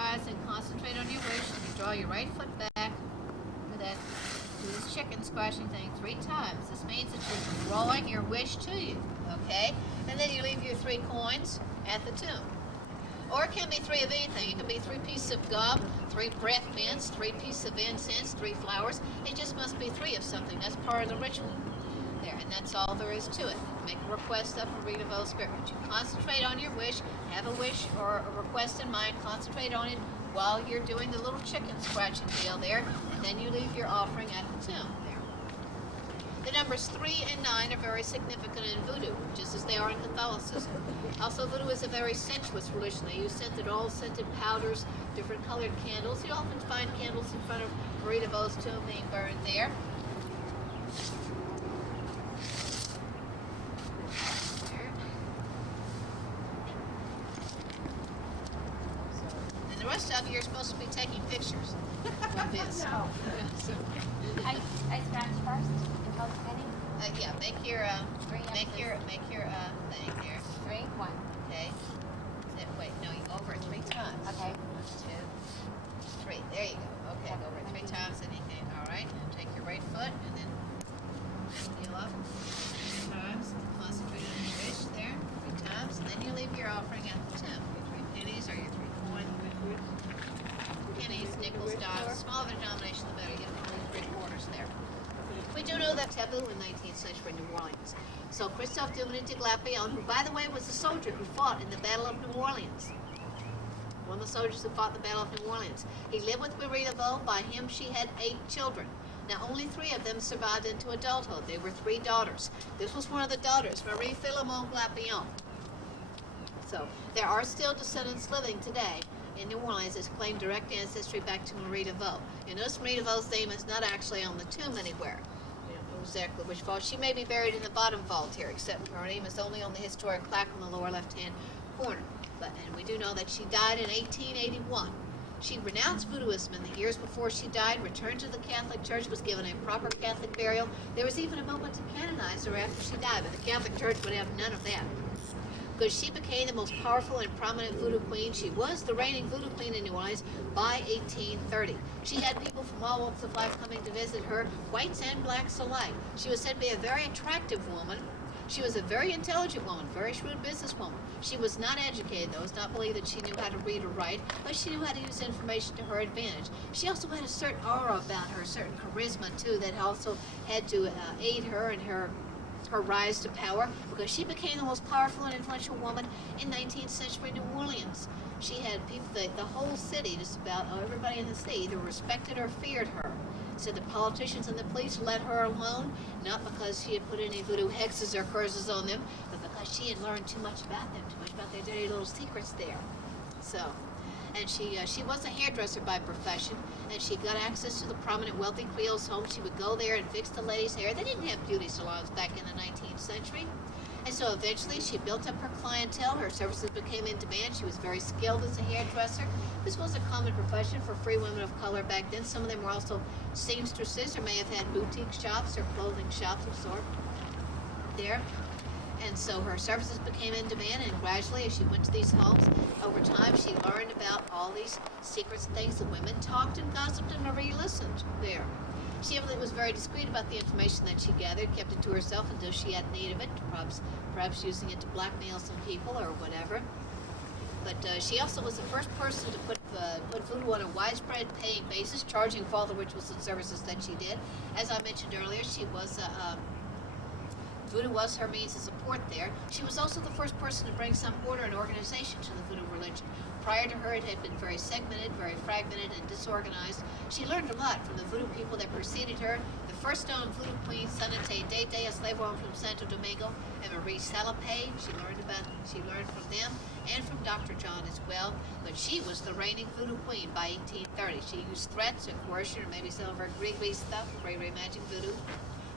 Eyes and concentrate on your wish. And you draw your right foot back to that, to this chicken scratching thing 3 times. This means that you're drawing your wish to you, okay? And then you leave your 3 coins at the tomb. Or it can be 3 of anything. It can be 3 pieces of gum, 3 breath mints, 3 pieces of incense, 3 flowers. It just must be 3 of something. That's part of the ritual there, and that's all there is to it. Make a request of Marie Laveau Spirit. You concentrate on your wish, have a wish or a request in mind, concentrate on it while you're doing the little chicken scratching deal there, and then you leave your offering at the tomb there. The numbers 3 and 9 are very significant in Voodoo, just as they are in Catholicism. Also, Voodoo is a very sensuous religion. They use scented oils, scented powders, different colored candles. You often find candles in front of Marie Laveau's tomb being burned there. And the rest of you are supposed to be taking pictures of this. No. I scratch first. Yeah, make your thing here. 3, 1. Okay. Wait, no, you go over it 3 times. Okay. 1, 2, 3. There you go. Okay, go over it 3 times, and you can. All right. And take your right foot, and then heel up 3 times. Concentrate on your wish there 3 times, and then you leave your offering at the tomb. Your 3 pennies or your 3 coins. Pennies, nickels, dimes. The smaller the denomination, the better. You get only 3 quarters there. We do know that taboo in 19th century New Orleans. So Christophe Dominique de Glapion, who by the way was the soldier who fought in the Battle of New Orleans, one of the soldiers who fought in the Battle of New Orleans, he lived with Marie Laveau. By him she had 8 children. Now only 3 of them survived into adulthood. They were 3 daughters. This was one of the daughters, Marie Philemon Glapion. So there are still descendants living today in New Orleans that claim direct ancestry back to Marie Laveau. You notice Marie Laveau's name is not actually on the tomb anywhere. Exactly which vault. She may be buried in the bottom vault here, except her name is only on the historic plaque on the lower left-hand corner. And we do know that she died in 1881. She renounced Voodooism in the years before she died, returned to the Catholic Church, was given a proper Catholic burial. There was even a moment to canonize her after she died, but the Catholic Church would have none of that. Because she became the most powerful and prominent Voodoo Queen. She was the reigning Voodoo Queen in New Orleans by 1830. She had people from all walks of life coming to visit her, whites and blacks alike. She was said to be a very attractive woman. She was a very intelligent woman, very shrewd businesswoman. She was not educated, though. It's not believed that she knew how to read or write, but she knew how to use information to her advantage. She also had a certain aura about her, a certain charisma, too, that also had to aid her in her rise to power, because she became the most powerful and influential woman in 19th century New Orleans. She had people, the whole city, just about everybody in the city, either respected or feared her. So the politicians and the police let her alone, not because she had put any voodoo hexes or curses on them, but because she had learned too much about them, too much about their dirty little secrets there. So, and she was a hairdresser by profession, and she got access to the prominent wealthy Creoles' homes. She would go there and fix the ladies' hair. They didn't have beauty salons back in the 19th century. And so eventually she built up her clientele. Her services became in demand. She was very skilled as a hairdresser. This was a common profession for free women of color back then. Some of them were also seamstresses or may have had boutique shops or clothing shops of sort there. And so her services became in demand, and gradually as she went to these homes, over time she learned about all these secrets and things. The women talked and gossiped, and Marie listened there. She evidently was very discreet about the information that she gathered, kept it to herself until she had need of it, perhaps using it to blackmail some people or whatever. But she also was the first person to put voodoo on a widespread paying basis, charging for all the rituals and services that she did. As I mentioned earlier, she was voodoo was her means of support there. She was also the first person to bring some order and organization to the voodoo religion. Prior to her, it had been very segmented, very fragmented, and disorganized. She learned a lot from the voodoo people that preceded her. The first known voodoo queen, Sanate Deas Laveau from Santo Domingo, and Marie Salapé. She learned from them and from Dr. John as well. But she was the reigning voodoo queen by 1830. She used threats and coercion, or maybe some of her Greek stuff, Ray Magic Voodoo,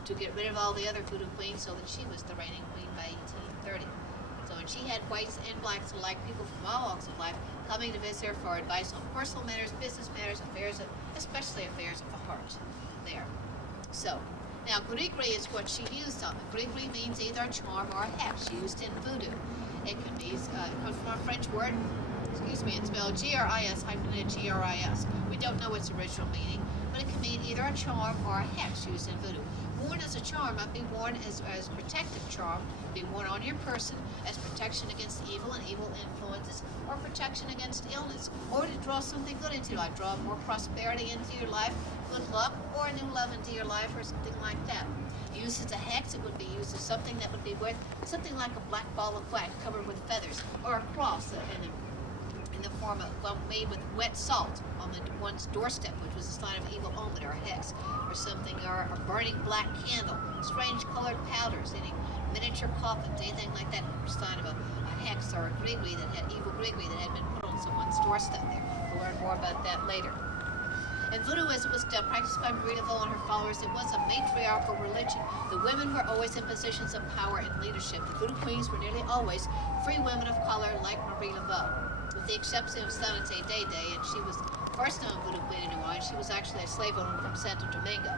to get rid of all the other voodoo queens, so that she was the reigning queen by 1830. So, and she had whites and blacks alike, people from all walks of life, coming to visit her for advice on personal matters, business matters, especially affairs of the heart there. So, now gris-gris is what she used on it. Gris-gris means either a charm or a hex. She used in voodoo. It can be, it comes from a French word, excuse me, it's spelled G-R-I-S hyphenated G-R-I-S. We don't know its original meaning, but it can mean either a charm or a hex used in voodoo. Worn as a charm might be worn as protective charm, be worn on your person as protection against evil and evil influences, or protection against illness, or to draw something good into your life, draw more prosperity into your life, good luck, or a new love into your life, or something like that. Used as a hex, it would be used as something that would be worth something like a black ball of wax covered with feathers, or a cross in the form of made with wet salt on one's doorstep, which was a sign of evil omen or a hex, or something, or a burning black candle, strange colored powders, any miniature coffins, anything like that, were a sign of a hex or a grigri that had evil grigri that had been put on someone's doorstep there. We'll learn more about that later. And voodoo, as it was practiced by Marie Laveau and her followers, it was a matriarchal religion. The women were always in positions of power and leadership. The Voodoo Queens were nearly always free women of color like Marie Laveau, with the exception of Santé Day, and she was first known Voodoo Queen in New Orleans. She was actually a slave owner from Santo Domingo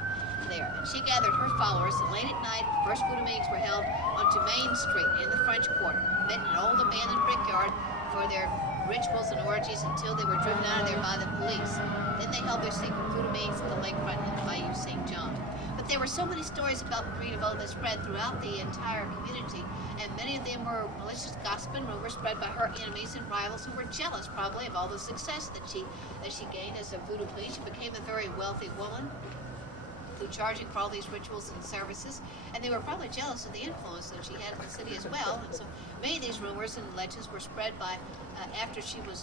there. And she gathered her followers, and late at night, the first Voodoo meetings were held onto Main Street in the French Quarter, met in an old abandoned brickyard for their rituals and orgies until they were driven out of there by the police. Then they held their secret voodoo meetings at the lakefront in the Bayou St. John. But there were so many stories about Marie Laveau that spread throughout the entire community, and many of them were malicious gossip and rumors spread by her enemies and rivals who were jealous probably of all the success that she gained as a voodoo queen. She became a very wealthy woman who charging for all these rituals and services, and they were probably jealous of the influence that she had in the city as well. And so many of these rumors and legends were spread by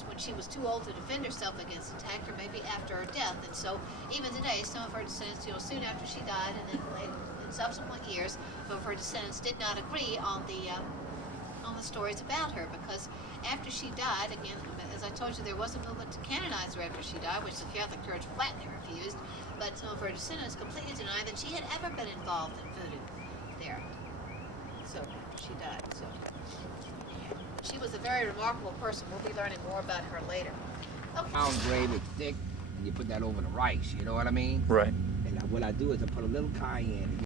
when she was too old to defend herself against attack, or maybe after her death. And so even today, some of her descendants, soon after she died, and then in subsequent years, some of her descendants did not agree on the stories about her, because after she died, again, as I told you, there was a movement to canonize her after she died, which the Catholic Church flatly refused, but some of her descendants completely denied that she had ever been involved in voodoo there. So she died. So she was a very remarkable person. We'll be learning more about her later. Okay. Pound grave is thick, and you put that over the rice, you know what I mean? Right. And what I do is I put a little cayenne.